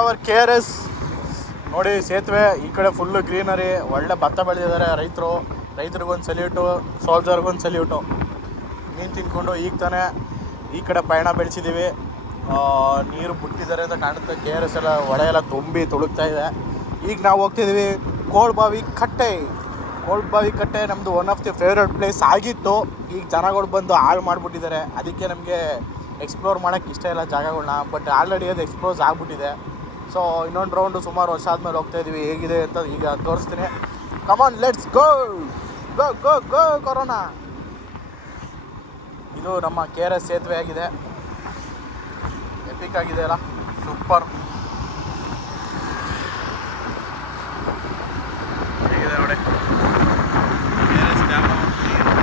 Hour KRS. ನೋಡಿ ಸೇತುವೆ, ಈ ಕಡೆ ಫುಲ್ಲು ಗ್ರೀನರಿ, ಒಳ್ಳೆ ಭತ್ತ ಬೆಳೆದಿದ್ದಾರೆ ರೈತರಿಗೊಂದು ಸಲ್ಯೂಟು, ಸೋಲ್ಜರ್ಗೊಂದು ಸಲ್ಯೂಟು. ಮೀನು ತಿನ್ಕೊಂಡು ಈಗ ತಾನೇ ಈ ಕಡೆ ಪಯಣ ಬೆಳೆಸಿದ್ದೀವಿ. ನೀರು ಬಿಟ್ಟಿದ್ದಾರೆ ಅಂತ ಕಾಣುತ್ತೆ. KRS ಎಲ್ಲ ಹೊಳೆ ಎಲ್ಲ ತುಂಬಿ ತುಳುಕ್ತಾ ಇದೆ. ಈಗ ನಾವು ಹೋಗ್ತಿದ್ದೀವಿ ಕೋಳ್ಬಾವಿ ಕಟ್ಟೆ. ನಮ್ಮದು one of the favourite place ಆಗಿತ್ತು. ಈಗ ಜನಗಳು ಬಂದು ಹಾಳು ಮಾಡಿಬಿಟ್ಟಿದ್ದಾರೆ. ಅದಕ್ಕೆ ನಮಗೆ ಎಕ್ಸ್ಪ್ಲೋರ್ ಮಾಡೋಕ್ಕೆ ಇಷ್ಟ ಇಲ್ಲ ಜಾಗಗಳನ್ನ. ಬಟ್ ಆಲ್ರೆಡಿ ಅದು ಎಕ್ಸ್ಪ್ಲೋಸ್ ಆಗಿಬಿಟ್ಟಿದೆ. ಸೊ ಇನ್ನೊಂದು ರೌಂಡು ಸುಮಾರು ವರ್ಷ ಆದಮೇಲೆ ಹೋಗ್ತಾಯಿದ್ವಿ. ಹೇಗಿದೆ ಅಂತ ಈಗ ತೋರಿಸ್ತೀನಿ. Come on, let's go go go go corona. ಇದು ನಮ್ಮ KRS ಸೇತುವೆ ಆಗಿದೆ. ಎಪಿಕ್ ಆಗಿದೆ ಅಲ್ಲ, ಸೂಪರ್ ಹೇಗಿದೆ ನೋಡಿ. KRS ಡ್ಯಾಮು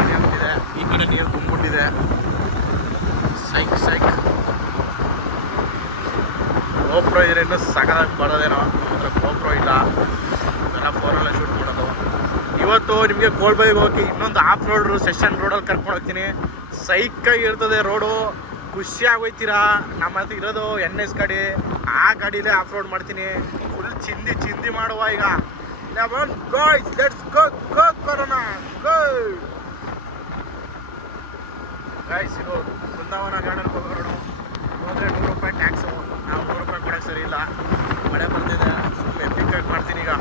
ನೀರು ಈ ಕಡೆ ನೀರು ತುಂಬಿಬಿಟ್ಟಿದೆ. ಸೈಕ್ ಗೋಪ್ರೋ ಇದ್ರೆ ಇನ್ನೂ ಸಗದಾಗಿ ಬರೋದೇನೋ, ಅಂದರೆ ಗೋಪ್ರೋ ಇಲ್ಲ, ಎಲ್ಲ ಫೋನಲ್ಲೇ ಶೂಟ್ ಮಾಡೋದು. ಇವತ್ತು ನಿಮಗೆ ಕೋಳ್ಬಾವಿಗೆ ಹೋಗಿ ಇನ್ನೊಂದು ಆಫ್ ರೋಡ್ ಸೆಷನ್ ರೋಡಲ್ಲಿ ಕರ್ಕೊಂಡು ಹೋಗ್ತೀನಿ. ಸೈಕಾಗಿ ಇರ್ತದೆ ರೋಡು, ಖುಷಿಯಾಗಿ ಹೋಗ್ತೀರಾ. ನಮ್ಮ ಹತ್ರ ಇರೋದು NS ಗಾಡಿ, ಆ ಗಾಡೀಲೇ ಆಫ್ ರೋಡ್ ಮಾಡ್ತೀನಿ. ಫುಲ್ ಚಿಂದಿ ಮಾಡುವ ಈಗ. Let's go go corona go guys. ಇದು ಬೃಂದಾವನ ಗಾರ್ಡನ್ಗೆ ಹೋಗೋಣ. ಹೋದರೆ ₹100 ಟ್ಯಾಕ್ಸು. ನಾವು ₹100 ಕೊಡೋಕ್ಕೆ ಸರಿ ಇಲ್ಲ, ಮಳೆ ಬರ್ತಿದೆ. ಸುಮ್ಮನೆ ಎಪಿಕಾಗಿ ಮಾಡ್ತೀನಿ ಈಗ.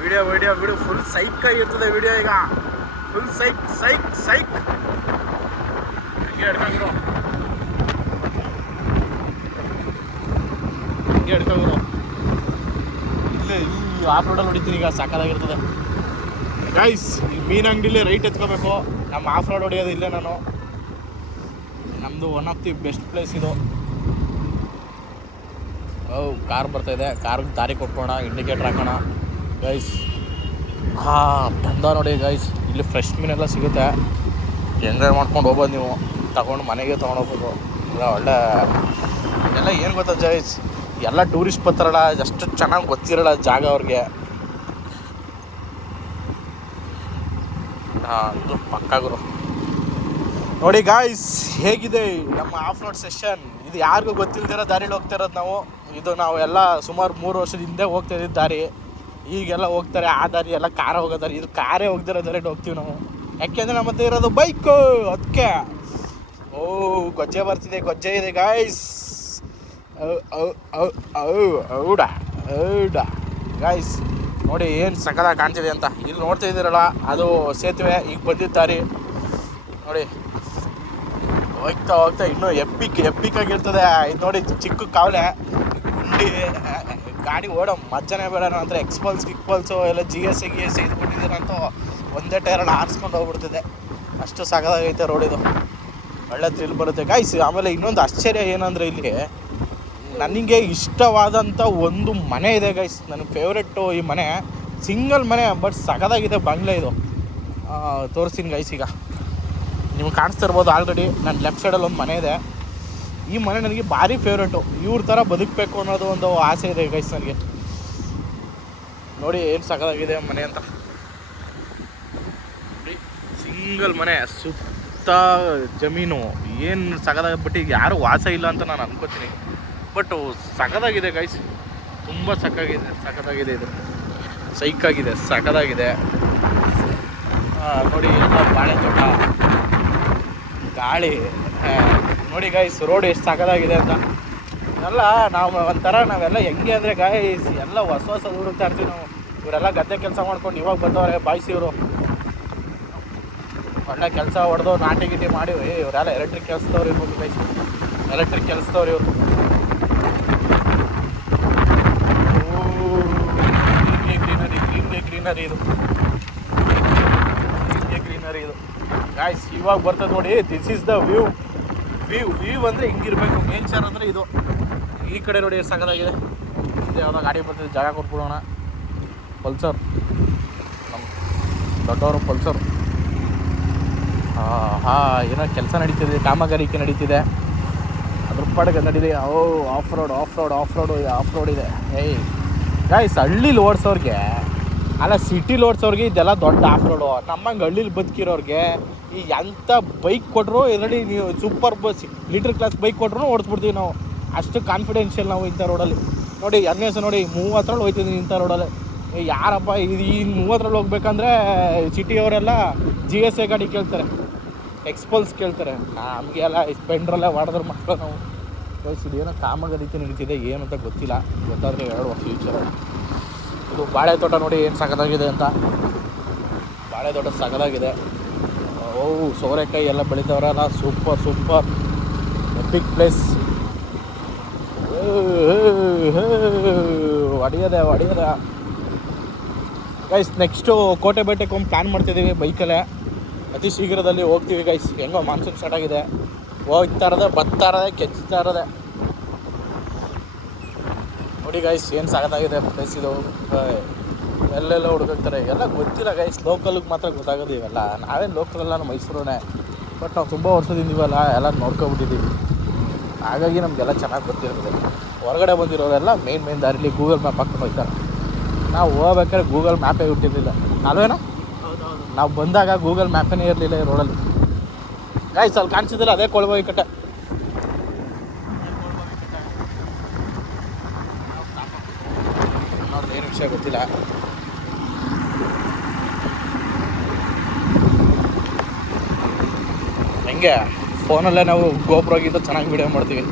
ವಿಡಿಯೋ ಫುಲ್ ಸೈಕಾಗಿ ಇರ್ತದೆ. ವಿಡಿಯೋ ಈಗ ಫುಲ್ ಸೈಕ್ ಹಿಂಗೆ ಹಿಡ್ಕೊಂಡಿರೋ ಇಲ್ಲೇ ಈ ಆಫ್ ರೋಡಲ್ಲಿ ಹೊಡಿತೀನಿ ಈಗ. ಸಕ್ಕತ್ತಾಗಿರ್ತದೆ ಗೈಸ್. ಈ ಮೀನು ಅಂಗಡಿಲೇ ರೈಟ್ ಎತ್ಕೋಬೇಕು. ನಮ್ಮ ಆಫ್ ರೋಡ್ ಹೊಡಿಯೋದು ಇಲ್ಲೇ ನಾನು. ನಮ್ಮದು one of the best place ಇದು. ಕಾರ್ ಬರ್ತಾಯಿದೆ. ಕಾರ್ಗೆ ದಾರಿ ಕೊಟ್ಕೋಣ, ಇಂಡಿಕೇಟ್ರ್ ಹಾಕೋಣ ಗೈಸ್. ಬಂದ ನೋಡಿ ಗೈಸ್. ಇಲ್ಲಿ ಫ್ರೆಶ್ ಮೀನೆಲ್ಲ ಸಿಗುತ್ತೆ. ಎಂಜಾಯ್ ಮಾಡ್ಕೊಂಡು ಹೋಗ್ಬೋದು ನೀವು. ತಗೊಂಡು ಮನೆಗೆ ತೊಗೊಂಡೋಗ್ಬೋದು. ಎಲ್ಲ ಒಳ್ಳೆ ಎಲ್ಲ ಏನು ಗೊತ್ತಾ ಗೈಸ್, ಎಲ್ಲ ಟೂರಿಸ್ಟ್ ಬರ್ತಾರಲ್ಲ, ಅಷ್ಟು ಚೆನ್ನಾಗಿ ಗೊತ್ತಿರಲ್ಲ ಜಾಗ ಅವ್ರಿಗೆ. ಇದು ಪಕ್ಕಾಗುರು ನೋಡಿ ಗಾಯ್ಸ್. ಹೇಗಿದೆ ನಮ್ಮ ಆಫ್ ರೋಡ್ ಸೆಷನ್. ಇದು ಯಾರಿಗೂ ಗೊತ್ತಿಲ್ದಿರೋ ದಾರಿಲಿ ಹೋಗ್ತಾ ಇರೋದು ನಾವು. ಇದು ನಾವು ಎಲ್ಲ ಸುಮಾರು 3 ವರ್ಷದ ಹಿಂದೆ ಹೋಗ್ತಾ ಇದ್ದಿದ್ದು ದಾರಿ. ಈಗೆಲ್ಲ ಹೋಗ್ತಾರೆ ಆ ದಾರಿ ಎಲ್ಲ ಕಾರೇ ಹೋಗೋ ದಾರಿ. ಇದು ಕಾರೇ ಹೋಗ್ದಿರೋ ದಾರಿಲಿ ಹೋಗ್ತೀವಿ ನಾವು. ಯಾಕೆಂದರೆ ನಮ್ಮ ಹತ್ರ ಇರೋದು ಬೈಕು, ಅದಕ್ಕೆ. ಗೊಜ್ಜೆ ಬರ್ತಿದೆ, ಗೊಜ್ಜೆ ಇದೆ ಗಾಯ್ಸ್. ಹೌದಾ ಗಾಯ್ಸ್. ನೋಡಿ ಏನು ಸಕಲಾಗಿ ಕಾಣ್ತಿದೆ ಅಂತ. ಇಲ್ಲಿ ನೋಡ್ತಾ ಇದ್ದೀರಲ್ಲ, ಅದು ಸೇತುವೆ. ಈಗ ಬಂದಿದ್ದ ದಾರಿ ನೋಡಿ. ಹೋಗ್ತಾ ಇನ್ನೂ ಎಪ್ಪಿಕ್ ಆಗಿರ್ತದೆ. ಇದು ನೋಡಿ, ಚಿಕ್ಕ ಕಾವಲೆ ಗುಂಡಿ ಗಾಡಿ ಓಡೋ ಮಜ್ಜನೇ ಬೇಡ. ಅಂದರೆ ಗಿಕ್ಪಲ್ಸು ಎಲ್ಲ GS ಇದು ಬಿಟ್ಟಿದ್ದೀರಂತ ಒಂದೇ ಟೈರಲ್ಲಿ ಆರಿಸ್ಕೊಂಡು ಹೋಗ್ಬಿಡ್ತಿದೆ. ಅಷ್ಟು ಸಗದಾಗೈತೆ ರೋಡ್ ಇದು. ಒಳ್ಳೆ ಥ್ರಿಲ್ ಬರುತ್ತೆ ಗಾಯ್ಸ್. ಆಮೇಲೆ ಇನ್ನೊಂದು ಆಶ್ಚರ್ಯ ಏನಂದರೆ, ಇಲ್ಲಿ ನನಗೆ ಇಷ್ಟವಾದಂಥ ಒಂದು ಮನೆ ಇದೆ ಗೈಸ್. ನನಗೆ ಫೇವ್ರೆಟ್ಟು ಈ ಮನೆ. ಸಿಂಗಲ್ ಮನೆ, ಬಟ್ ಸಗದಾಗಿದೆ ಬಂಗ್ಲೆ ಇದು. ತೋರಿಸ್ತೀನಿ ಗೈಸ್. ಈಗ ನಿಮ್ಗೆ ಕಾಣಿಸ್ತಾ ಇರ್ಬೋದು ಆಲ್ರೆಡಿ. ನನ್ನ ಲೆಫ್ಟ್ ಸೈಡಲ್ಲಿ ಒಂದು ಮನೆ ಇದೆ. ಈ ಮನೆ ನನಗೆ ಭಾರಿ ಫೇವ್ರೇಟು. ಇವ್ರ ಥರ ಬದುಕಬೇಕು ಅನ್ನೋದು ಒಂದು ಆಸೆ ಇದೆ ಗೈಸ್ ನನಗೆ. ನೋಡಿ ಏನು ಸಗದಾಗಿದೆ ಮನೆ ಅಂತ. ಸಿಂಗಲ್ ಮನೆ, ಸುತ್ತ ಜಮೀನು, ಏನು ಸಗದಾಗ್ಬಿಟ್ಟು ಈಗ ಯಾರೂ ವಾಸ ಇಲ್ಲ ಅಂತ ನಾನು ಅನ್ಕೋತೀನಿ. ಬಟ್ ಸಗದಾಗಿದೆ ಗೈಸ್, ತುಂಬ ಸಗದಾಗಿದೆ ಇದು. ಸೈಕಾಗಿದೆ, ಸಗದಾಗಿದೆ. ನೋಡಿ ಎಲ್ಲ ಬಾಳೆ ತೋಟ, ಗಾಳಿ ನೋಡಿ ಗೈಸ್. ರೋಡ್ ಎಷ್ಟು ಸಗದಾಗಿದೆ ಅಂತ. ಎಲ್ಲ ನಾವೆಲ್ಲ ಹೆಂಗೆ ಅಂದರೆ ಗೈಸ್, ಎಲ್ಲ ಹೊಸ ಹುಡುಕ್ತಾ ಇರ್ತೀವಿ ನಾವು. ಇವರೆಲ್ಲ ಗದ್ದೆ ಕೆಲಸ ಮಾಡ್ಕೊಂಡು ಇವಾಗ ಬಂದವ್ರೆ ಬಾಯ್ಸ್. ಇವರು ಒಳ್ಳೆ ಕೆಲಸ ಹೊಡೆದು ನಾಟಿ ಗಿಟಿ ಮಾಡಿ. ಇವರೆಲ್ಲ ಎಲೆಕ್ಟ್ರಿಕ್ ಕೆಲಸದವ್ರು ಇರ್ಬೋದು ಗೈಸ್. ಎಲೆಕ್ಟ್ರಿಕ್ ಕೆಲಸದವ್ರು ಇವರು. ಗ್ರೀನರಿ ಇದು ಗಾಯ್ಸ್. ಇವಾಗ ಬರ್ತದೆ ನೋಡಿ. ದಿಸ್ ಈಸ್ ದ ವ್ಯೂ ಅಂದರೆ ಹಿಂಗಿರ್ಬೇಕು. ನೇಚರ್ ಅಂದರೆ ಇದು. ಈ ಕಡೆ ನೋಡಿ ಎಷ್ಟು ಸಗದಾಗಿದೆ. ಇದು ಯಾವುದೋ ಗಾಡಿ ಬರ್ತದೆ, ಜಾಗ ಕೊಟ್ಬಿಡೋಣ. ಪಲ್ಸರ್, ನಮ್ಮ ದೊಡ್ಡವರು ಪಲ್ಸರ್. ಏನೋ ಕೆಲಸ ನಡೀತಿದೆ, ಕಾಮಗಾರಿಕೆ ನಡೀತಿದೆ. ಅದ್ರ ಪಾಡಿಗೆ ನಡೀಲಿ. ಆಫ್ ರೋಡ್ ಇದೆ. ಗಾಯ್ಸ್, ಹಳ್ಳಿಲಿ ಓಡಿಸೋರಿಗೆ ಅಲ್ಲ, ಸಿಟಿಲಿ ಓಡಿಸೋರಿಗೆ ಇದೆಲ್ಲ ದೊಡ್ಡ ಆಫ್ ರೋಡು. ನಮ್ಮಂಗೆ ಹಳ್ಳಿಲಿ ಬದುಕಿರೋರಿಗೆ ಈ ಎಂಥ ಬೈಕ್ ಕೊಟ್ಟರು, ಇದರಲ್ಲಿ ನೀವು ಸೂಪರ್ ಲೀಟರ್ ಕ್ಲಾಸ್ ಬೈಕ್ ಕೊಟ್ಟರು ಓಡಿಸ್ಬಿಡ್ತೀವಿ ನಾವು. ಅಷ್ಟು ಕಾನ್ಫಿಡೆನ್ಷಿಯಲ್ ನಾವು ಇಂಥ ರೋಡಲ್ಲಿ. ನೋಡಿ ಎನ್.ಎಸ್ ನೋಡಿ 30ರಲ್ಲಿ ಹೋಗ್ತಿದ್ದೀನಿ ಇಂಥ ರೋಡಲ್ಲಿ. ಯಾರಪ್ಪ ಇದು ಈ 30ರಲ್ಲಿ ಹೋಗ್ಬೇಕಂದ್ರೆ ಸಿಟಿಯವರೆಲ್ಲ GSA ಗಾಡಿ ಕೇಳ್ತಾರೆ, ಎಕ್ಸ್ಪಲ್ಸ್ ಕೇಳ್ತಾರೆ. ನಮಗೆ ಎಲ್ಲ ಸ್ಪೆಂಡ್ರಲ್ಲೇ ಹೊಡೆದ್ರೆ ಮಕ್ಕಳು ನಾವು. ಇದು ಏನೋ ಕಾಮಗಾರಿ ನಡೀತಿದೆ, ಏನು ಅಂತ ಗೊತ್ತಿಲ್ಲ, ಗೊತ್ತಾದರೆ ಹೇಳುವ ಫ್ಯೂಚರಲ್ಲಿ. ಇದು ಬಾಳೆ ತೋಟ ನೋಡಿ ಏನು ಸಖತ್ತಾಗಿದೆ ಅಂತ. ಬಾಳೆ ತೋಟ ಸಖತ್ತಾಗಿದೆ. ಸೋರೆಕಾಯಿ ಎಲ್ಲ ಬೆಳಿತಾವ್ರಲ್ಲ, ಸೂಪರ್ ಎಪಿಕ್ ಪ್ಲೇಸ್. ಹೊಡೆಯದೆ ಗೈಸ್. ನೆಕ್ಸ್ಟು ಕೋಟೆಬೇಟೆಗೆ ಒಂದು ಪ್ಲ್ಯಾನ್ ಮಾಡ್ತಿದ್ದೀವಿ ಬೈಕಲ್ಲೇ. ಅತಿ ಶೀಘ್ರದಲ್ಲಿ ಹೋಗ್ತೀವಿ ಗೈಸ್. ಹೆಂಗೋ ಮಾನ್ಸೂನ್ ಸ್ಟಾರ್ಟ್ ಆಗಿದೆ, ಹೋಗ್ತಾ ಇರೋದೆ, ಬರ್ತಾ ಇರೋದೆ, ಕೆಚ್ತಾ ಇರೋದೆ. ನೋಡಿ ಗೈಸ್ ಏನು ಸಾಕಾಗಿದೆ ಪ್ಲೇಸ್ ಇದು. ಎಲ್ಲೆಲ್ಲ ಹುಡುಕ್ತಾರೆ, ಎಲ್ಲ ಗೊತ್ತಿಲ್ಲ ಗೈಸ್. ಲೋಕಲ್ಗೆ ಮಾತ್ರ ಗೊತ್ತಾಗೋದು ಇವೆಲ್ಲ. ನಾವೇನು ಲೋಕಲೆಲ್ಲ ಮೈಸೂರೇ, ಬಟ್ ನಾವು ತುಂಬ ವರ್ಷದಿಂದೀವಲ್ಲ, ಎಲ್ಲ ನೋಡ್ಕೊಬಿಟ್ಟಿದ್ದೀವಿ. ಹಾಗಾಗಿ ನಮಗೆಲ್ಲ ಚೆನ್ನಾಗಿ ಗೊತ್ತಿರ್ತದೆ. ಹೊರಗಡೆ ಬಂದಿರೋರೆಲ್ಲ ಮೇನ್ ದಾರಿಲಿ ಗೂಗಲ್ ಮ್ಯಾಪ್ ಹಾಕ್ಕೊಂಡು ಹೋಗ್ತಾರೆ. ನಾವು ಹೋಗ್ಬೇಕಾದ್ರೆ ಗೂಗಲ್ ಮ್ಯಾಪೇ ಹುಟ್ಟಿರಲಿಲ್ಲ ಅಲ್ವೇನೋ. ನಾವು ಬಂದಾಗ ಗೂಗಲ್ ಮ್ಯಾಪೇ ಇರಲಿಲ್ಲ ಈ ರೋಡಲ್ಲಿ. ಗೈಸ್ ಅಲ್ಲಿ ಕಾಣಿಸಿದಿಲ್ಲ, ಅದೇ ಕೊಳಬಾವಿ ಕಟ್ಟೆ. ಏನು ವಿಷಯ ಗೊತ್ತಿಲ್ಲ. ಹೆಂಗೆ ಫೋನಲ್ಲೇ ನಾವು ಗೋಪ್ರೋಗಿಂತ ಚೆನ್ನಾಗಿ ವೀಡಿಯೋ ಮಾಡ್ತೀವಿ,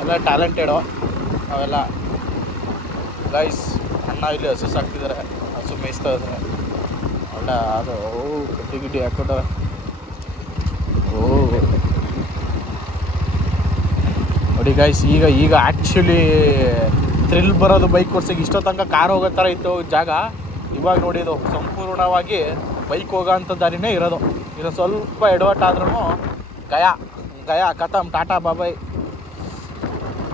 ಎಲ್ಲ ಟ್ಯಾಲೆಂಟೆಡು ನಾವೆಲ್ಲ. ಗೈಸ್ ಅಣ್ಣ ಇಲ್ಲಿ ಹಸು ಸಾಕ್ತಿದ್ದಾರೆ, ಹಸು ಮೇಯಿಸ್ತಾ ಇದ್ದಾರೆ. ಒಳ್ಳೆ ಅದು ಗಿಡ್ಡಿ ಹಾಕ್ಬಿಟ್ಟಾರೆ. ನೋಡಿ ಗೈಸ್, ಈಗ ಆ್ಯಕ್ಚುಲಿ ಥ್ರಿಲ್ ಬರೋದು ಬೈಕ್ ಓಡಿಸೋಕೆ. ಇಷ್ಟೋ ತನಕ ಕಾರ್ ಹೋಗೋ ಥರ ಇತ್ತು ಜಾಗ, ಇವಾಗ ನೋಡಿದ್ದು ಸಂಪೂರ್ಣವಾಗಿ ಬೈಕ್ ಹೋಗೋ ಅಂಥ ದಾರಿನೇ ಇರೋದು. ಇನ್ನು ಸ್ವಲ್ಪ ಎಡವಟ್ ಆದ್ರೂ ಗಯಾ ಖತಮ್, ಟಾಟಾ ಬಾಬಾಯ್.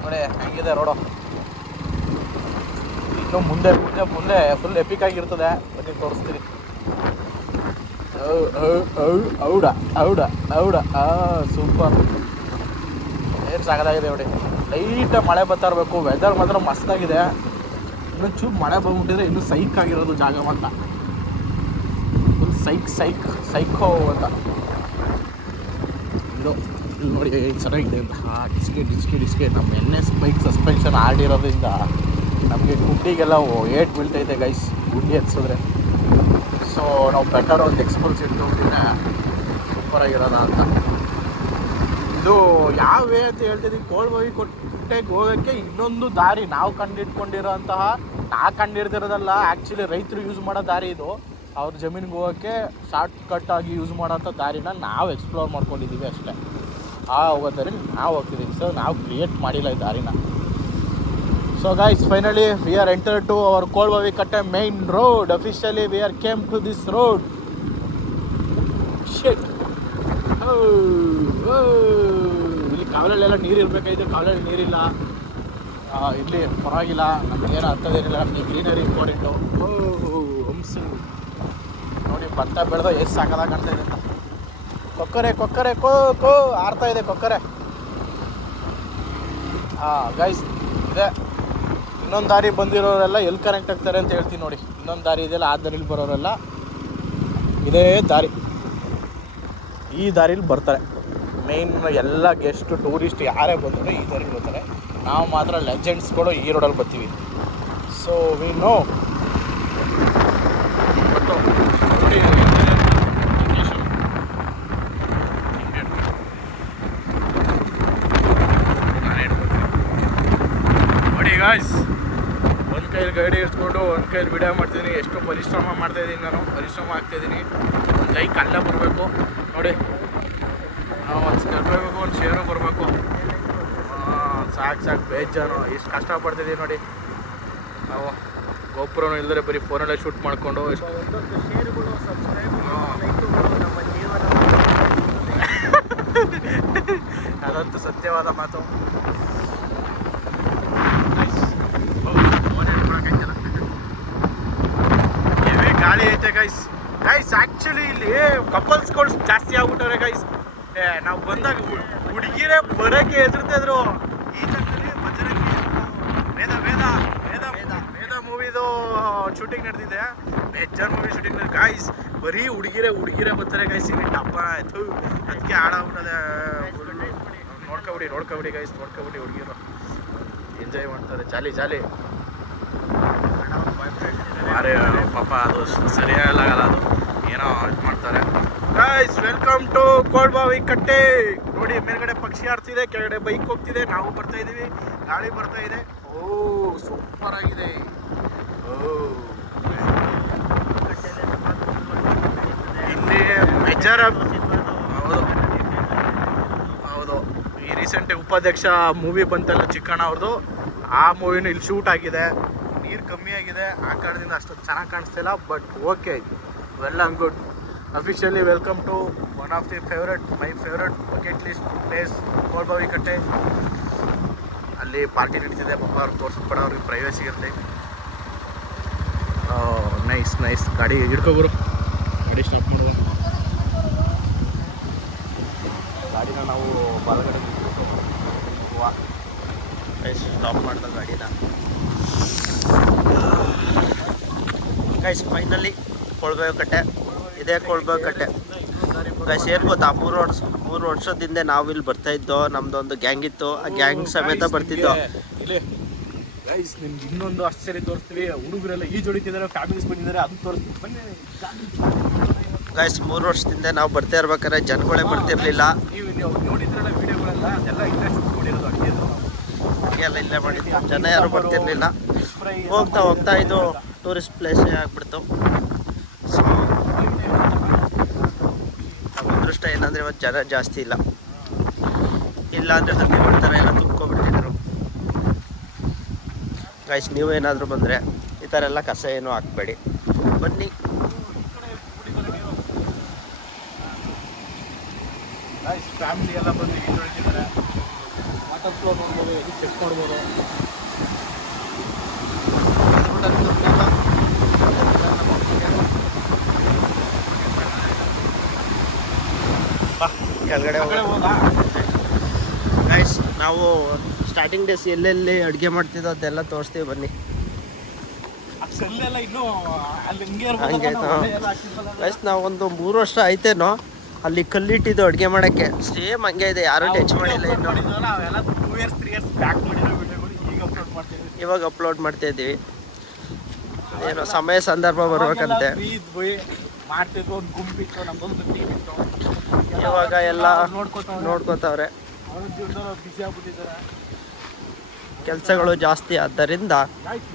ನೋಡಿ ಹೆಂಗಿದೆ ರೋಡು. ಇನ್ನು ಮುಂದೆ ಫುಲ್ ಎಪಿಕ್ ಆಗಿರ್ತದೆ, ಬನ್ನಿ ತೋರಿಸ್ತೀನಿ. ಹೌದಾ ಸೂಪರ್. ಏನು ಸಾಕಾಗಿದೆ ನೋಡಿ. ಲೈಟಾಗಿ ಮಳೆ ಬರ್ತಾ ಇರಬೇಕು, ವೆದರ್ ಮಾತ್ರ ಮಸ್ತಾಗಿದೆ. ಇನ್ನೊಂದು ಚೂರು ಮಳೆ ಬಂದ್ಬಿಟ್ಟಿದ್ರೆ ಇನ್ನೂ ಸೈಕ್ ಆಗಿರೋದು ಜಾಗ ಮಾತ್ರ. ಫುಲ್ ಸೈಕೋ ಅಂತ. ಇದು ಇಲ್ಲಿ ನೋಡಿ ಚೆನ್ನಾಗಿದೆ ಅಂತ. ಡಿಸ್ಕೆ ನಮ್ಮ NS ಬೈಕ್ ಸಸ್ಪೆನ್ಷನ್ ಆಡಿರೋದ್ರಿಂದ ನಮಗೆ ಗುಂಡಿಗೆಲ್ಲ ಏಟ್ ಬೀಳ್ತೈತೆ ಗೈಸ್, ಗುಂಡಿ ಹತ್ಸಿದ್ರೆ. ಸೊ ನಾವು ಬೆಟರ್ ಒಂದು ಎಕ್ಸ್ಪಲ್ಸ್ ಇಟ್ಕೊಂಡ್ಬಿಟ್ಟಿದ್ರೆ ಸೂಪರಾಗಿರೋದ ಅಂತ. ಇದು ಯಾವ ವೇ ಅಂತ ಹೇಳ್ತಿದ್ದೀವಿ, ಕೋಳ್ಬಾವಿ ಕೊಟ್ಟೆಗೆ ಹೋಗೋಕ್ಕೆ ಇನ್ನೊಂದು ದಾರಿ ನಾವು ಕಂಡಿಡ್ದಿರೋದಲ್ಲ. ಆ್ಯಕ್ಚುಲಿ ರೈತರು ಯೂಸ್ ಮಾಡೋ ದಾರಿ ಇದು. ಅವ್ರ ಜಮೀನಿಗೆ ಹೋಗೋಕ್ಕೆ ಶಾರ್ಟ್ ಕಟ್ ಆಗಿ ಯೂಸ್ ಮಾಡೋಂಥ ದಾರಿನ ನಾವು ಎಕ್ಸ್ಪ್ಲೋರ್ ಮಾಡ್ಕೊಂಡಿದ್ದೀವಿ ಅಷ್ಟೇ. ಹೋಗೋ ದಾರಿ ನಾವು ಹೋಗ್ತಿದ್ದೀವಿ. ಸೊ ನಾವು ಕ್ರಿಯೇಟ್ ಮಾಡಿಲ್ಲ ಈ ದಾರಿನ. So guys finally we are enter to our Kolbavi Katte main road. Officially we are came to this road. Shit. ಇಲ್ಲಿ ಕಾವಲಲ್ಲೆಲ್ಲ ನೀರು ಇರಬೇಕಾಯ್ತು, ಕಾವಲಲ್ಲಿ ನೀರಿಲ್ಲ. ಇಲ್ಲಿ ಪರವಾಗಿಲ್ಲ, ನಮಗೇನು ಹತ್ತದೇನಿಲ್ಲ. ನಮಗೆ ಗ್ರೀನರಿ ಇಂಪಾರ್ಟೆಂಟು. ಹಂಸ ನೋಡಿ ಭತ್ತ ಬೆಳೆದು ಎಷ್ಟು ಸಾಕಾದಾಗ ಕಾಣ್ತಾ ಇದೆ ಅಂತ. ಕೊಕ್ಕರೆ ಕೋ ಆರ್ತಾ ಇದೆ ಕೊಕ್ಕರೆ. ಗೈಸ್ ಇದೆ ಇನ್ನೊಂದು ದಾರಿ. ಬಂದಿರೋರೆಲ್ಲ ಎಲ್ಲಿ ಕನೆಕ್ಟ್ ಆಗ್ತಾರೆ ಅಂತ ಹೇಳ್ತೀನಿ ನೋಡಿ. ಇನ್ನೊಂದು ದಾರಿ ಇದೆಯಲ್ಲ, ಆ ದಾರಿಲಿ ಬರೋರೆಲ್ಲ ಇದೇ ದಾರಿ, ಈ ದಾರಿಲಿ ಬರ್ತಾರೆ. ಮೇಯ್ನ್ ಎಲ್ಲ ಗೆಸ್ಟು ಟೂರಿಸ್ಟ್ ಯಾರೇ ಬಂದರೂ ಈ ದಾರಿಲಿ ಬರ್ತಾರೆ. ನಾವು ಮಾತ್ರ ಲೆಜೆಂಡ್ಸ್ಗಳು ಈ ರೋಡಲ್ಲಿ ಬರ್ತೀವಿ. So we know. ನೋಡಿ ಗಾಯ್ಸ್, ಒಂದು ಕೈಲಿ ಗಾಡಿ ಇಟ್ಕೊಂಡು ಒಂದು ಕೈಲಿ ವಿಡಿಯೋ ಮಾಡ್ತಿದ್ದೀನಿ. ಎಷ್ಟು ಪರಿಶ್ರಮ ಮಾಡ್ತಾಯಿದ್ದೀನಿ ನಾನು, ಪರಿಶ್ರಮ ಆಗ್ತಾಯಿದ್ದೀನಿ. ಒಂದು ಕೈ ಕಲ್ಲ ಬರಬೇಕು ನೋಡಿ, ಒಂದು ಸ್ಟೆಪ್ ಬರಬೇಕು, ಒಂದು ಶೇರು ಬರಬೇಕು. ಸಾಕು ಬೇಜಾನು ಎಷ್ಟು ಕಷ್ಟಪಡ್ತಿದ್ದೀವಿ ನೋಡಿ ನಾವು. ಗೋಪುರನೂ ಇಲ್ಲದ್ರೆ ಬರೀ ಫೋನಲ್ಲೇ ಶೂಟ್ ಮಾಡಿಕೊಂಡು ಅದಂತೂ ಸತ್ಯವಾದ ಮಾತು. ಗಾಳಿ ಐತೆ ಗೈಸ್. ಆ್ಯಕ್ಚುಲಿ ಇಲ್ಲಿ ಕಪಲ್ಸ್ಗಳು ಜಾಸ್ತಿ ಆಗ್ಬಿಟ್ಟವ್ರೆ ಗೈಸ್. ನಾವು ಬಂದಾಗ ಹುಡುಗಿರೇ ಬರೋಕ್ಕೆ ಹೆದರ್ತಿದ್ರು. ಈ ಜಾಗದಲ್ಲಿ ಬಜರಂಗಿ ವೇದ ಮೂವಿದು ಶೂಟಿಂಗ್ ನಡೆದಿದೆ. ಬೇಜಾನ್ ಮೂವಿ ಶೂಟಿಂಗ್ ಗಾಯ್ಸ್. ಬರೀ ಹುಡುಗಿರೇ ಬರ್ತಾರೆ ಗೈಸ್. ಇಲ್ಲಿ ಡಬ್ಬ ಆಯಿತು, ಅದಕ್ಕೆ ಹಾಳಾಗ್ಬಿಟ್ಟದೆ. ನೋಡ್ಕೊಬಿಡಿ ಗೈಸ್, ನೋಡ್ಕೊಬಿಡಿ. ಹುಡುಗಿರು ಎಂಜಾಯ್ ಮಾಡ್ತಾರೆ, ಜಾಲಿ. ಯಾರೇ ಪಾಪ ಅದು ಸರಿಯಾಗಲ್ಲ ಅದು ಏನೋ ಇದು ಮಾಡ್ತಾರೆ. ಗೈಸ್ ವೆಲ್ಕಮ್ ಟು ಕೋಳ್ಬಾವಿ ಕಟ್ಟೆ. ನೋಡಿ ಮೇಲ್ಗಡೆ ಪಕ್ಷಿ ಆಡ್ತಿದೆ, ಕೆಳಗಡೆ ಬೈಕ್ ಹೋಗ್ತಿದೆ, ನಾವು ಬರ್ತಾ ಇದೀವಿ, ಗಾಳಿ ಬರ್ತಾ ಇದೆ. ಓ ಸೂಪರ್ ಆಗಿದೆ. ಇಲ್ಲಿ ಮೆಜರ್ ಹೌದು ಈ ರೀಸೆಂಟ್ ಉಪಾಧ್ಯಕ್ಷ ಮೂವಿ ಬಂತಲ್ಲ ಚಿಕ್ಕಣ್ಣ ಅವ್ರದ್ದು, ಆ ಮೂವಿನೂ ಇಲ್ಲಿ ಶೂಟ್ ಆಗಿದೆ. ನೀರು ಕಮ್ಮಿ ಆಗಿದೆ, ಆ ಕಾರಣದಿಂದ ಅಷ್ಟೊಂದು ಚೆನ್ನಾಗಿ ಕಾಣಿಸ್ತಿಲ್ಲ, but okay well and good. Officially welcome to one of the my favourite bucket list place Kolbavi Katte. ಅಲ್ಲಿ ಪಾರ್ಟಿ ನಡೀತಿದೆ, ಪಾಪ ಅವ್ರು ತೋರ್ಸೋದು ಕೂಡ ಅವ್ರಿಗೆ ಪ್ರೈವಸಿ ಇರಲಿ. ನೈಸ್ ಗಾಡಿ ಹಿಡ್ಕೊಬ್ರು, ಗಾಡಿ ಸ್ಟಾಪ್ ಮಾಡುವ. ಗಾಡಿನ ನಾವು ಬಲಗಡೆ ಸ್ಟಾಪ್ ಮಾಡಿದ ಗಾಡಿನ. ಗೈಸ್ ಫೈನಲಿ ಕೋಳ್ಬಾವಿ ಕಟ್ಟೆ, ಇದೇ ಕೋಳ್ಬಾವಿ ಕಟ್ಟೆ. ಗೈಸ್ ಏನು ಗೊತ್ತಾ, ಮೂರು ವರ್ಷದಿಂದ ನಾವು ಇಲ್ಲಿ ಬರ್ತಾ ಇದ್ದೋ, ನಮ್ದೊಂದು ಗ್ಯಾಂಗ್ ಇತ್ತು, ಆ ಗ್ಯಾಂಗ್ ಸಮೇತ ಬರ್ತಿದ್ದೋ. ಇಲ್ಲಿ ಗೈಸ್ ನಿಮ್ಗೆ ಇನ್ನೊಂದು ಆಶ್ಚರ್ಯ ತೋರಿಸ್ತೀವಿ. ಹುಡುಗರೆಲ್ಲ ಈಜು ಹೊಡಿತಿದ್ದಾರೆ, ಫ್ಯಾಮಿಲೀಸ್ ಬಂದಿದ್ದಾರೆ, ಅದು ತೋರಿಸ್ತೀವಿ ಬನ್ನಿ. ಗೈಸ್ 3 ವರ್ಷದಿಂದ ನಾವು ಬರ್ತಾ ಇರ್ಬೇಕಾದ್ರೆ ಜನಗಳೇ ಬರ್ತಿರ್ಲಿಲ್ಲ. ನೀವು ನೋಡಿದ್ರಲ್ಲ ವಿಡಿಯೋಗಳೆಲ್ಲ, ಅದೆಲ್ಲ ಇಂಟ್ರೆಸ್ಟ್ ನೋಡಿರೋದು ಅಡುಗೆಲ್ಲ ಇಲ್ಲೇ ಮಾಡಿದ್ವಿ, ಜನ ಯಾರು ಬರ್ತಿರ್ಲಿಲ್ಲ. ಹೋಗ್ತಾ ಇದು ಟೂರಿಸ್ಟ್ ಪ್ಲೇಸೇ ಆಗ್ಬಿಡ್ತು. ಸೊ ಅದೃಷ್ಟ ಏನಂದರೆ ಇವತ್ತು ಜನ ಜಾಸ್ತಿ ಇಲ್ಲ ಅಂದರೆ ಹತ್ತಿರ ಎಲ್ಲ ತುಂಬ್ಕೊಬಿಡ್ತಿದ್ರು. ಗೈಸ್ ನೀವೇನಾದರೂ ಬಂದರೆ ಈ ಥರ ಎಲ್ಲ ಕಸ ಏನೂ ಹಾಕ್ಬೇಡಿ, ಬನ್ನಿ. ಫ್ಯಾಮಿಲಿ ಎಲ್ಲ ಬಂದು ಈಜು ಹೊಡಿತಿದ್ದಾರೆ, ವಾಟರ್ ಫ್ಲೋ ನೋಡ್ಬೋದು, ಇದು ಚೆಕ್ ಮಾಡ್ಬೋದು. ಕೆಳಗಡೆ ಗೈಸ್ ನಾವು ಸ್ಟಾರ್ಟಿಂಗ್ ಡೇಸ್ ಎಲ್ಲೆಲ್ಲಿ ಅಡುಗೆ ಮಾಡ್ತಿದ್ದೋ ಅದೆಲ್ಲ ತೋರಿಸ್ತೀವಿ ಬನ್ನಿ. ಹಂಗೆ ಗೈಸ್ ನಾವು ಒಂದು 3 ವರ್ಷ ಆಯ್ತೇನೋ ಅಲ್ಲಿ ಕಲ್ಲಿಟ್ಟಿದ್ದು ಅಡುಗೆ ಮಾಡೋಕ್ಕೆ, ಸೇಮ್ ಹಂಗೆ ಇದೆ, ಯಾರೂ ಟಚ್ ಮಾಡಿಲ್ಲ ಇನ್ನು. ಇವಾಗ ಅಪ್ಲೋಡ್ ಮಾಡ್ತಾ ಇದ್ದೀವಿ, ಏನೋ ಸಮಯ ಸಂದರ್ಭ ಬರ್ಬೇಕಂತೆ. ಇವಾಗ ಎಲ್ಲ ನೋಡ್ಕೋತಾವ್ರೆ, ಕೆಲಸಗಳು ಜಾಸ್ತಿ ಆದ್ದರಿಂದ.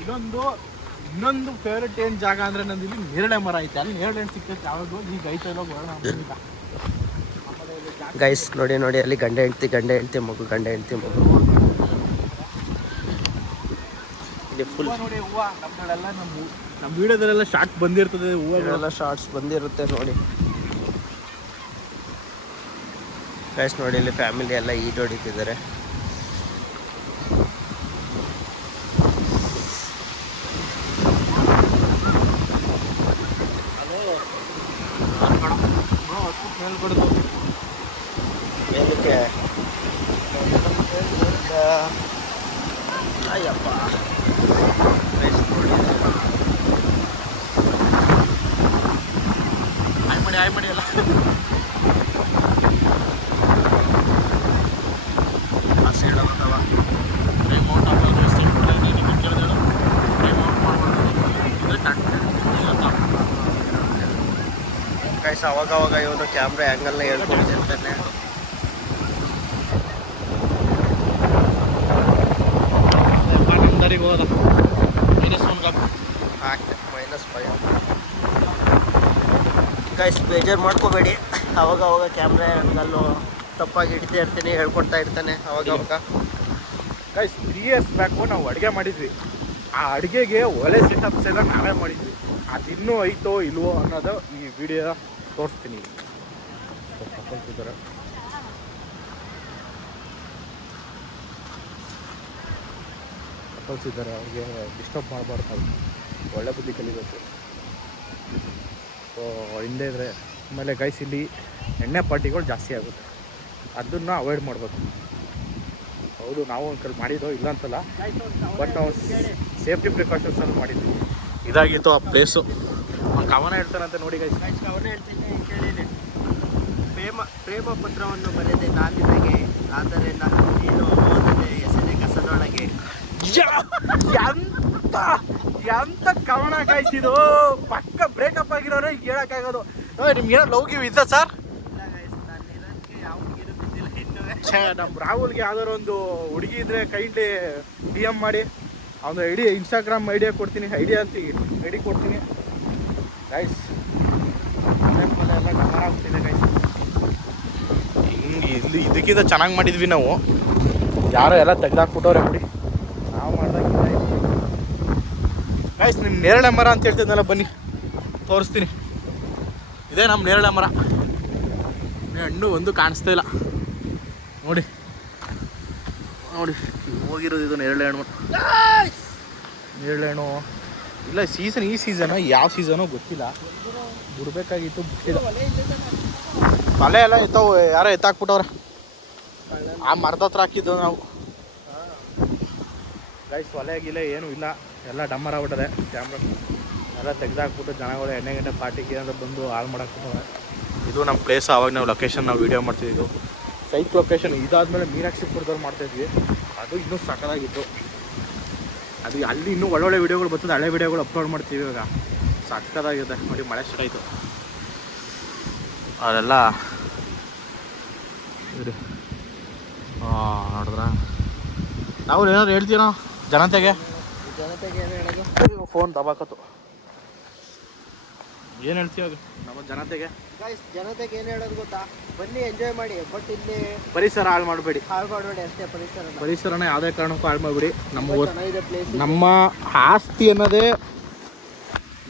ಇನ್ನೊಂದು ಫೇವ್ರೆಟ್ ಏನು ಜಾಗ ಅಂದರೆ ನಂದು ಇಲ್ಲಿ ನೇರಳೆ ಮರ ಐತೆ, ಅಲ್ಲಿ ನೇರಳೆ ಹಣ್ಣು ಸಿಗ್ತೈತೆ. ಯಾವುದು ಈಗ ಐತಲ್ಲೋ ಗೈಸ್ ನೋಡಿ ಅಲ್ಲಿ ಗಂಡ ಹೆಂಡ್ತಿ ಮಗು ಇಲ್ಲಿ ಫುಲ್ ನೋಡಿ ಹೂವು. ನಮ್ಮಗಳೆಲ್ಲ ನಮ್ಮ ವಿಡಿಯೋದಲ್ಲೆಲ್ಲ ಶಾರ್ಟ್ ಬಂದಿರ್ತದೆ, ಹೂವುಗಳೆಲ್ಲ ಶಾರ್ಟ್ಸ್ ಬಂದಿರುತ್ತೆ ನೋಡಿ. ಗೈಸ್ ನೋಡಿ ಇಲ್ಲಿ ಫ್ಯಾಮಿಲಿ ಎಲ್ಲ ಈಜು ಹೊಡಿತಿದ್ದಾರೆ. ಮೇಲಕ್ಕೆ ಅಯ್ಯಪ್ಪ ಆಯ್ ಮಾಡಿ ಎಲ್ಲ ಆ ಸೈಡ್ ಬರ್ತಾವ. ಟೈಮ್ ಔಟ್ ಆಗೋದು ನಿಮಗೆ ಕೇಳಿದಳು, ಟೈಮ್ ಔಟ್ ಮಾಡ್ಬೋದು. ಗೈಸ್ ಅವಾಗ ಇವನು ಕ್ಯಾಮ್ರಾ ಆ್ಯಂಗಲ್ನ ಹೇಳ್ಕೊಡ್ತಿರ್ತಾನೆ. ಹೋದ -1 ಗೈಸ್ ಬೇಜಾರು ಮಾಡ್ಕೋಬೇಡಿ, ಅವಾಗ ಕ್ಯಾಮ್ರಾ ಆ್ಯಂಗಲ್ಲು ತಪ್ಪಾಗಿ ಹಿಡಿತಾ ಇರ್ತೀನಿ, ಹೇಳ್ಕೊಡ್ತಾ ಇರ್ತಾನೆ ಅವಾಗ. ಗೈಸ್ 3 years ಬ್ಯಾಕು ನಾವು ಅಡುಗೆ ಮಾಡಿದ್ವಿ. ಆ ಅಡುಗೆಗೆ ಒಲೆ ಸೆಟಪ್ಸ್ ಎಲ್ಲ ನಾವೇ ಮಾಡಿದ್ವಿ. ಅದಿನ್ನೂ ಐತೋ ಇಲ್ವೋ ಅನ್ನೋದು ಈ ವಿಡಿಯೋ ತೋರಿಸ್ತೀನಿ. ಕಪಲ್ಸಿದ್ದಾರೆ, ಅವ್ರಿಗೆ ಡಿಸ್ಟರ್ಬ್ ಮಾಡಬಾರ್ದು, ನಾವು ಒಳ್ಳೆ ಬುದ್ಧಿ ಕಲಿಬೇಕು. ಸೊ ಹಿಂದೆ ಇದ್ದರೆ ಆಮೇಲೆ ಗೈಸ್ ಇಲ್ಲಿ ಎಣ್ಣೆ ಪಾರ್ಟಿಗಳು ಜಾಸ್ತಿ ಆಗುತ್ತೆ, ಅದನ್ನು ಅವಾಯ್ಡ್ ಮಾಡಬೇಕು. ಹೌದು ನಾವು ಒಂದು ಕಡೆ ಮಾಡಿದ್ದೋ ಇಲ್ಲ ಅಂತಲ್ಲ, ಬಟ್ ನಾವು ಸೇಫ್ಟಿ ಪ್ರಿಕಾಷನ್ಸಲ್ಲಿ ಮಾಡಿದ್ವಿ. ಇದಾಗಿತ್ತು ಆ ಪ್ಲೇಸು. ಕವನ ಹೇಳ್ತಾರಂತೆ ನೋಡಿ ಗೈಸ್. ಕವನ ಹೇಳ್ತೀನಿ ಕೇಳಿದೆ. ಪ್ರೇಮ ಪತ್ರವನ್ನು ಬರೆದೆ ನಾನಿನಗೆ, ಆದರೆ ನೀನು ಓದದೆ ಎಸೆದೆ ಕಸದೊಳಗೆ. ಎಂತ ಕವನ ಕಾಯಿಸಿದು ಪಕ್ಕ ಬ್ರೇಕಪ್ ಆಗಿರೋರೆ ಹೇಳಕ್ಕಾಗೋದು. ನಿಮ್ಗೇನೋ ಲವ್ ಗಿವ್ ಇದ್ದ ಸರ್? ನಮ್ಮ ರಾಹುಲ್ಗೆ ಯಾವ್ದಾರು ಒಂದು ಹುಡುಗಿ ಇದ್ರೆ ಕೈಂಡ್ಲಿ DM ಮಾಡಿ, ಅವನು ಇನ್ಸ್ಟಾಗ್ರಾಮ್ ಐಡಿಯಾ ಕೊಡ್ತೀನಿ, ಐಡಿ ಕೊಡ್ತೀನಿ ಗೈಸ್. ಮನೆ ಎಲ್ಲ ಗಮನ ಆಗ್ತಿದೆ ಗೈಸ್. ಹಿಂಗೆ ಇದಕ್ಕಿಂತ ಚೆನ್ನಾಗಿ ಮಾಡಿದ್ವಿ ನಾವು, ಯಾರೋ ಎಲ್ಲ ತೆಗ್ದಾಕ್ಬಿಟ್ಟವ್ರೆ ಬಿಡಿ. ನಾವು ಮಾಡ್ದಾಗ ಗೈಸ್. ನಿಮ್ಮ ನೇರಳೆ ಮರ ಅಂತ ಹೇಳ್ತಿದ್ನಲ್ಲ, ಬನ್ನಿ ತೋರಿಸ್ತೀನಿ. ಇದೇ ನಮ್ಮ ನೇರಳೆ ಮರ. ಹಣ್ಣು ಒಂದು ಕಾಣಿಸ್ತಾ ಇಲ್ಲ ನೋಡಿ ನೋಡಿ, ಹೋಗಿರೋದು ಇದು ನೇರಳೆ ಹಣ್ಣು. ನೇರಳೆ ಹಣ್ಣು ಇಲ್ಲ, ಈ ಸೀಸನು ಯಾವ ಸೀಸನು ಗೊತ್ತಿಲ್ಲ, ಬಿಡ್ಬೇಕಾಗಿತ್ತು ಬಿಟ್ಟಿಲ್ಲ. ಮಳೆ ಎಲ್ಲ ಎತ್ತವು, ಯಾರೋ ಎತ್ತಾಕ್ಬಿಟ್ಟವ್ರೆ. ಆ ಮರದ ಹತ್ರ ಹಾಕಿದ್ದು ನಾವು ಗೈಸ್. ಒಲೆ ಗಿಲೆ ಏನೂ ಇಲ್ಲ, ಎಲ್ಲ ಡಮ್ಮರ್ ಆಗ್ಬಿಟ್ಟದೆ. ಕ್ಯಾಮ್ರಾ ಎಲ್ಲ ತೆಗ್ದಾಕ್ಬಿಟ್ಟು ಜನಗಳು ಎಣ್ಣೆ ಗಂಟೆ ಪಾರ್ಟಿಗೆ ಏನಾದ್ರು ಬಂದು ಹಾಳು ಮಾಡಾಕ್ಬಿಟ್ಟವ್ರೆ. ಇದು ನಮ್ಮ ಪ್ಲೇಸ್. ಆವಾಗ ನಾವು ಲೊಕೇಶನ್ ನಾವು ವೀಡಿಯೋ ಮಾಡ್ತಿದ್ದು ಸೈಟ್ ಲೊಕೇಶನ್. ಇದಾದಮೇಲೆ ಮೀನಾಕ್ಷಿಪುರದವ್ರು ಮಾಡ್ತಾಯಿದ್ವಿ, ಅದು ಇನ್ನೂ ಸಕ್ಕತ್ತಾಗಿತ್ತು. ಅದು ಅಲ್ಲಿ ಇನ್ನೂ ಒಳ್ಳೊಳ್ಳೆ ವೀಡಿಯೋಗಳು ಬರ್ತದೆ, ಹಳೆ ವೀಡಿಯೋಗಳು ಅಪ್ಲೋಡ್ ಮಾಡ್ತೀವಿ ಇವಾಗ. ಸಕ್ಕತ್ತಾಗಿದೆ ನೋಡಿ. ಮಳೆ ಸ್ಟಾರ್ಟ್ ಆಯಿತು, ಅವರೆಲ್ಲ ನೋಡಿದ್ರ. ನಾವು ಏನಾದ್ರು ಹೇಳ್ತೀನೋ ಜನತೆಗೆ ಏನು ಹೇಳೋದು? ಫೋನ್ ದಬಾಕತ್ತು. ಏನು ಹೇಳ್ತೀವಿ ಅದು ನಮ್ಮ ಜನತೆಗೆ? ಜನತೆಗೆ ಏನು ಹೇಳೋದು ಗೊತ್ತಾ? ಬನ್ನಿ ಎಂಜಾಯ್ ಮಾಡಿ, ಬಟ್ ಇಲ್ಲಿ ಪರಿಸರ ಹಾಳು ಮಾಡಬೇಡಿ ಅಷ್ಟೇ. ಪರಿಸರನ ಯಾವುದೇ ಕಾರಣಕ್ಕೂ ಹಾಳು ಮಾಡಬೇಡಿ. ನಮ್ಮ ಆಸ್ತಿ ಅನ್ನೋದೇ,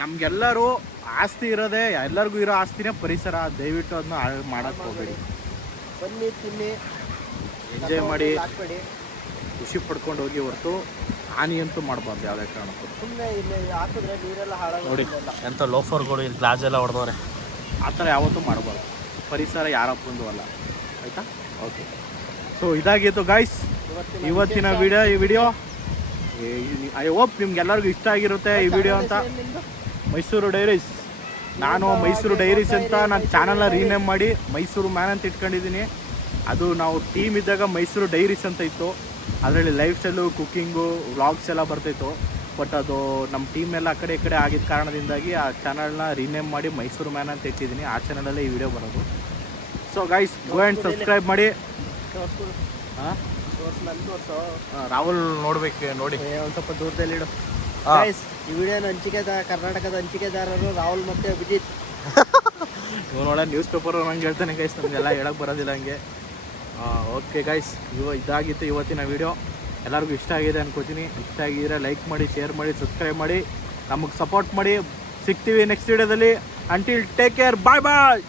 ನಮಗೆಲ್ಲರೂ ಆಸ್ತಿ ಇರೋದೇ, ಎಲ್ಲರಿಗೂ ಇರೋ ಆಸ್ತಿನೇ ಪರಿಸರ. ದಯವಿಟ್ಟು ಅದನ್ನ ಹಾಳು ಮಾಡೋಕ್ಕೆ ಹೋಗಬೇಡಿ. ಬನ್ನಿ, ತಿನ್ನಿ, ಎಂಜಾಯ್ ಮಾಡಿ, ಖುಷಿ ಪಡ್ಕೊಂಡು ಹೋಗಿ ಹೊರತು ಹಾನಿ ಅಂತೂ ಮಾಡಬಾರ್ದು ಯಾವುದೇ ಕಾರಣಕ್ಕೂ. ಸುಮ್ಮನೆ ಇಲ್ಲಿ ಹಾಕಿದ್ರೆ ನೀರೆಲ್ಲ ನೋಡಿ ಎಂಥ ಲೋಫರ್ಗಳು ಇಲ್ಲಿ ಗ್ಲಾಸ್ ಎಲ್ಲ ಹೊಡೆದವ್ರೆ. ಆ ಥರ ಯಾವತ್ತೂ ಮಾಡಬಾರ್ದು. ಪರಿಸರ ಯಾರಪ್ಪಂದು ಅಲ್ಲ, ಆಯಿತಾ? ಓಕೆ. ಸೊ ಇದಾಗಿತ್ತು ಗೈಸ್ ಇವತ್ತಿನ ವಿಡಿಯೋ. ಐ ಹೋಪ್ ನಿಮ್ಗೆಲ್ಲರಿಗೂ ಇಷ್ಟ ಆಗಿರುತ್ತೆ ಈ ವಿಡಿಯೋ ಅಂತ. ಮೈಸೂರು ಡೈರೀಸ್, ನಾನು ಮೈಸೂರು ಡೈರೀಸ್ ಅಂತ ನನ್ನ ಚಾನಲ್ನ ರೀನೇಮ್ ಮಾಡಿ ಮೈಸೂರು ಮ್ಯಾನ್ ಅಂತ ಇಟ್ಕೊಂಡಿದ್ದೀನಿ. ಅದು ನಾವು ಟೀಮ್ ಇದ್ದಾಗ ಮೈಸೂರು ಡೈರೀಸ್ ಅಂತ ಇತ್ತು. ಅದರಲ್ಲಿ ಲೈಫ್ ಸ್ಟೈಲು, ಕುಕ್ಕಿಂಗು, ವ್ಲಾಗ್ಸ್ ಎಲ್ಲ ಬರ್ತಾಯಿತ್ತು. ಬಟ್ ಅದು ನಮ್ಮ ಟೀಮ್ ಎಲ್ಲ ಆ ಕಡೆ ಈ ಕಡೆ ಆಗಿದ್ದ ಕಾರಣದಿಂದಾಗಿ ಆ ಚಾನಲ್ನ ರೀನೇಮ್ ಮಾಡಿ ಮೈಸೂರು ಮ್ಯಾನ್ ಅಂತ ಇಟ್ಟಿದ್ದೀನಿ. ಆ ಚಾನಲಲ್ಲೇ ಈ ವಿಡಿಯೋ ಬರೋದು. So guys, go and subscribe ಮಾಡಿ. ಹಾಂ, ರಾಹುಲ್ ನೋಡ್ಬೇಕು, ನೋಡಿ ಒಂದು ಸ್ವಲ್ಪ ದೂರದಲ್ಲಿ ಇಡು. ಈ ವಿಡಿಯೋನ ಕರ್ನಾಟಕದ ಹಂಚಿಕೆದಾರರು ರಾಹುಲ್ ಮತ್ತು ಅಭಿಜಿತ್. ಇವನು ಒಳ್ಳೆ ನ್ಯೂಸ್ ಪೇಪರ್ ನಂಗೆ ಹೇಳ್ತಾನೆ ಗೈಸ್, ನಮಗೆಲ್ಲ ಹೇಳಕ್ಕೆ ಬರೋದಿಲ್ಲ ಹಂಗೆ. ಓಕೆ ಗೈಸ್, ಇದಾಗಿತ್ತು ಇವತ್ತಿನ ವಿಡಿಯೋ. ಎಲ್ಲರಿಗೂ ಇಷ್ಟ ಆಗಿದೆ ಅನ್ಕೋತೀನಿ. ಇಷ್ಟ ಆಗಿದ್ರೆ ಲೈಕ್ ಮಾಡಿ, ಶೇರ್ ಮಾಡಿ, ಸಬ್ಸ್ಕ್ರೈಬ್ ಮಾಡಿ, ನಮಗೆ ಸಪೋರ್ಟ್ ಮಾಡಿ. ಸಿಗ್ತೀವಿ ನೆಕ್ಸ್ಟ್ ವಿಡಿಯೋದಲ್ಲಿ. ಅಂಟಿಲ್ ಟೇಕ್ ಕೇರ್, ಬಾಯ್ ಬಾಯ್.